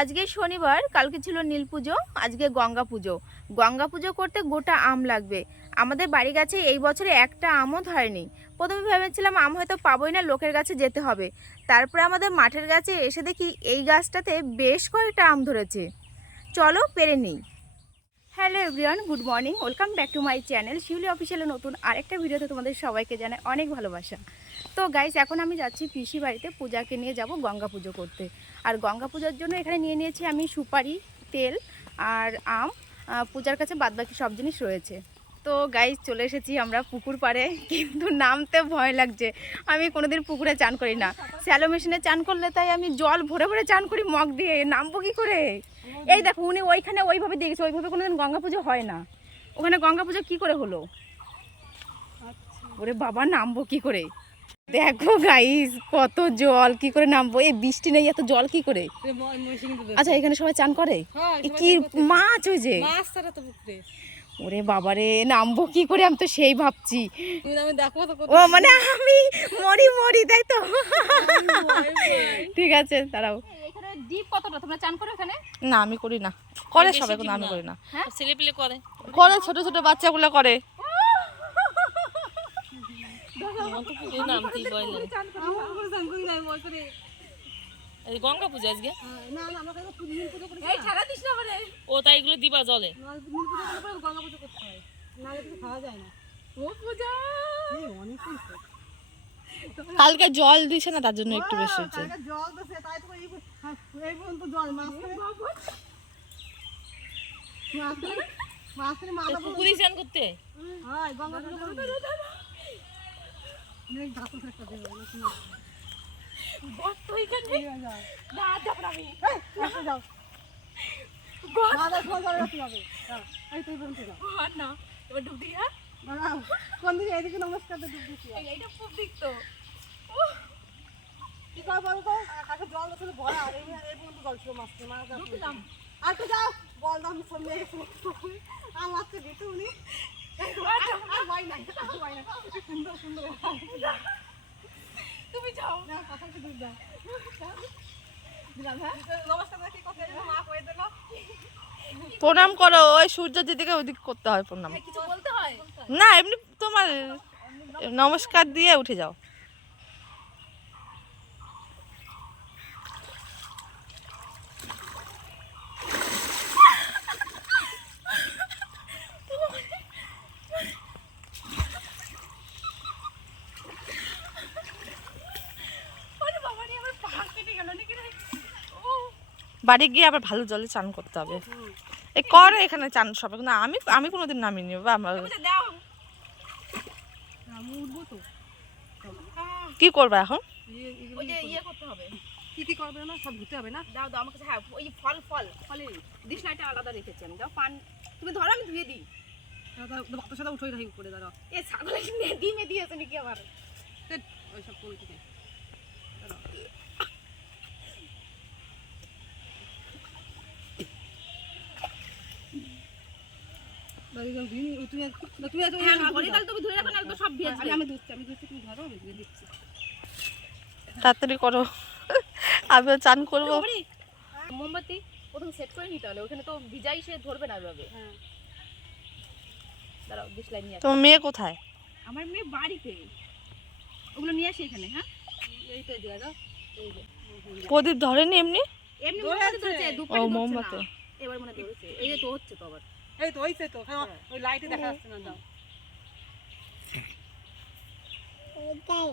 আজকে শনিবার, কালকে ছিল নীল পুজো, আজকে গঙ্গা পুজো। গঙ্গা পুজো করতে গোটা আম লাগবে। আমাদের বাড়ি গাছে এই বছরে একটা আমও ধরেনি। প্রথমে ভেবেছিলাম আম হয়তো পাবোই না, লোকের গাছে যেতে হবে। তারপরে আমাদের মাঠের গাছে এসে দেখি এই গাছটাতে বেশ কয়েকটা আম ধরেছে। চলো পেরে নিই। Hello everyone, good morning, welcome back to my channel Shiuli অফিসিয়ালের নতুন আরেকটা ভিডিওতে তোমাদের সবাইকে জানাই অনেক ভালোবাসা। তো গাইস, এখন আমি যাচ্ছি পিসি বাড়িতে, পূজাকে নিয়ে যাব গঙ্গা পুজো করতে। আর গঙ্গা পুজোর জন্য এখানে নিয়ে নিয়েছি আমি সুপারি, তেল আর আম। পূজার কাছে বাদবাকি সব জিনিস রয়েছে। তো গাইস, চলে এসেছি আমরা পুকুর পাড়ে, কিন্তু নামতে ভয় লাগছে। আমি কোনোদিন পুকুরে চান করি না, স্যালো মেশিনে চান করলে তাই আমি জল ভরে ভরে চান করি মগ দিয়ে। নামবো কী করে? এই দেখো, উনি ওইখানে ওইভাবে দিয়ে গেছে, ওইভাবে কোনোদিন গঙ্গা পুজো হয় না। ওখানে গঙ্গা পুজো কী করে হলো? ওরে বাবা, নামবো কী করে? দেখো গাইস, কত জল, কি করে নামবো? এই বৃষ্টি নেই, এত জল কি করে? আচ্ছা, এখানে সবাই চান করে? কি মাছ ওই যে? ওরে বাবারে, নামবো কি করে? আমি তো সেই ভাবছি। ও মানে আমি মরি মরি, তাই তো? ঠিক আছে, দাঁড়াও। এখানে ডিপ কতটা? তোমরা চান করো এখানে? না, আমি করি না। করে সবাই, কিন্তু আমি করি না। হ্যাঁ, ছেলেপিলে করে, করে ছোট ছোট বাচ্চাগুলো করে। গঙ্গা পূজা আজকে? ও তাই এগুলো দিবা জলে? কালকে জল দিছে না, তার জন্য একটু বেশি হচ্ছে। পুকুরে স্নান করতে নমস্কার জল ভরা জল ছিল মাছ আর তো যাও বল দাম আমার তো দেখে উনি সুন্দর সুন্দর। তুমি যাও না, কথা কি দূর দাও। প্রণাম করো, ওই সূর্য যেদিকে ওইদিকে করতে হয় প্রণাম। কিছু বলতে হয় না, এমনি তোমার নমস্কার দিয়ে উঠে যাও। বাড়ি গিয়ে আবার ভালো জলে চান করতে হবে। এই করে এখানে চান সবাই, কিন্তু আমি কোনোদিন নামিনি বাবা। আমার কি করবা এখন? ওই যে ইয়ে করতে হবে। কি কি করবে না, সব ধুতে হবে না? দাও দাও আমাকে। হ্যাঁ, ওই ফলের ডিশলাইটা আলাদা রেখেছি আমি। দাও পান তুমি ধরো, আমি ধুয়ে দিই। বাতার সাথে উঠে রাখি উপরে। দাঁড়াও, এ ছাগলে ডিমে দিয়েছে নাকি আবার? ওইসব করে ঠিক আছে। তাড়াতাড়ি করো, আমিও চান করবো। মোমবাতি প্রথম সেট করে নিতে হবে, ওখানে তো ভিজাই, সে ধরবে না ওইভাবে। দাঁড়াও, ডিশলাই নিয়ে আসি। তোমার মেয়ে কোথায়? আমার মেয়ে বাড়িতে, ওগুলো নিয়ে আসি এখানে। হ্যাঁ, এইটাই দিয়ে দাও। প্রদীপ ধরেনি এমনি এমনি মোমবাতি ধরেছে। ও মোমবাতি এবার মনে ধরেছে। এই যে তো হচ্ছে তো আবার, এই তো হইছে তো। হ্যাঁ, ওই লাইটে দেখা যাচ্ছে না। দাও ওটাই।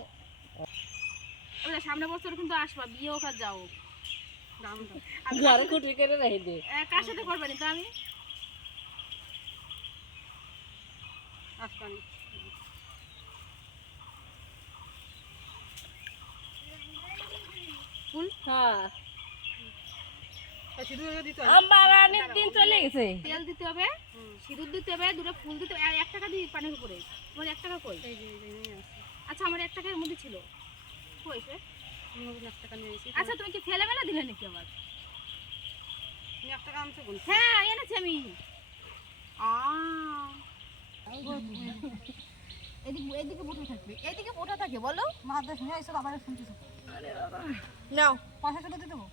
ওলা সামনে বছর কিন্তু আসবা, বিয়ে হোক আর যাও। আমি ঘরে কুটি করে রাখি দে। কার সাথে করবে না তো? আমি আসবানি ফুল। হ্যাঁ, দিন চলে গেছে। তেল দিতে হবে, সিঁদুর দিতে হবে, দুটো ফুল দিতে হবে। 1 টাকা দিই পানির উপরে। তোমার 1 টাকা কই? আচ্ছা, আমার 1 টাকার মধ্যে ছিল। কই সে? 1 টাকা নিয়ে এসেছি। আচ্ছা, তুমি কি ফেলে মেলা দিলে নাকি আবার? তুমি 1 টাকা আনছো কোন? হ্যাঁ, এনেছি আমি। এদিক এইদিকে বোটা থাকবে, এইদিকে বোটা থাকে বলো। মাদ্রাস নিয়ে এসে আবার শুনতে থাকো। আরে বাবা, নাও পয়সা চলে দিয়ে দেবো।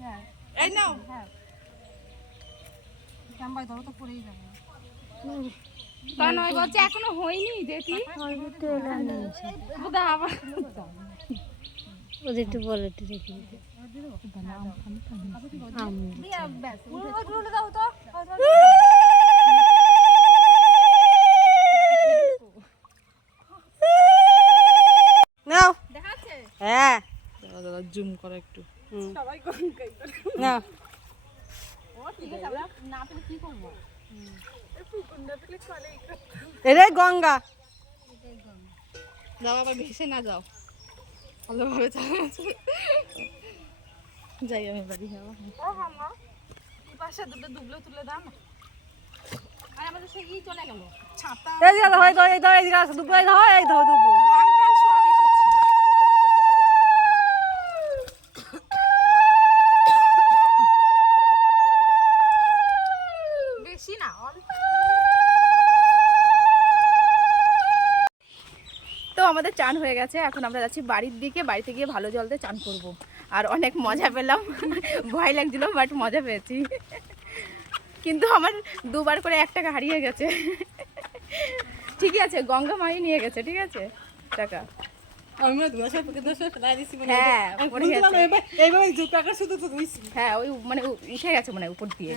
হ্যাঁ এই নাও। হ্যাঁ ক্যাম্বাই ধরো তো পড়েই যাবে। তা নয় বলছে এখনো হয়নি দেখি। ওদের একটু বলে একটু রেখে দিতে। দাও তো নাও। দেখাচ্ছে হ্যাঁ দাদা জুম করে একটু। সবাই নাও। ও ঠিক আছে, আমরা না পেলে কি করবো? এটাই গঙ্গা। যাও আবার ভেসে না যাও, ভালোভাবে চালাচ্ছে। যাই আমি বাড়ি যাবো। ও মামা এই পাশে দুটো দুবলো তুলে দাও না। আর আমাদের সেই চলে গেল ছাতা। এই দিকে হয় এই ধর এই দিকে আসো দুপুরে হয় এই ধর দুপুর। ধানটা সবই করছিল। বেশি না অল্প। তো আমাদের চান হয়ে গেছে, এখন আমরা যাচ্ছি বাড়ির দিকে। বাড়িতে গিয়ে ভালো জল দিয়ে চান করব। আর অনেক মজা পেলাম, ভয় লাগছিল বাট মজা পেয়েছি। কিন্তু আমার দুবার করে 1 টাকা হারিয়ে গেছে। ঠিকই আছে, গঙ্গা মাই নিয়ে গেছে, ঠিক আছে টাকা। হ্যাঁ পড়ে গেছে। হ্যাঁ ওই মানে উঠে গেছে মানে উপর দিয়ে।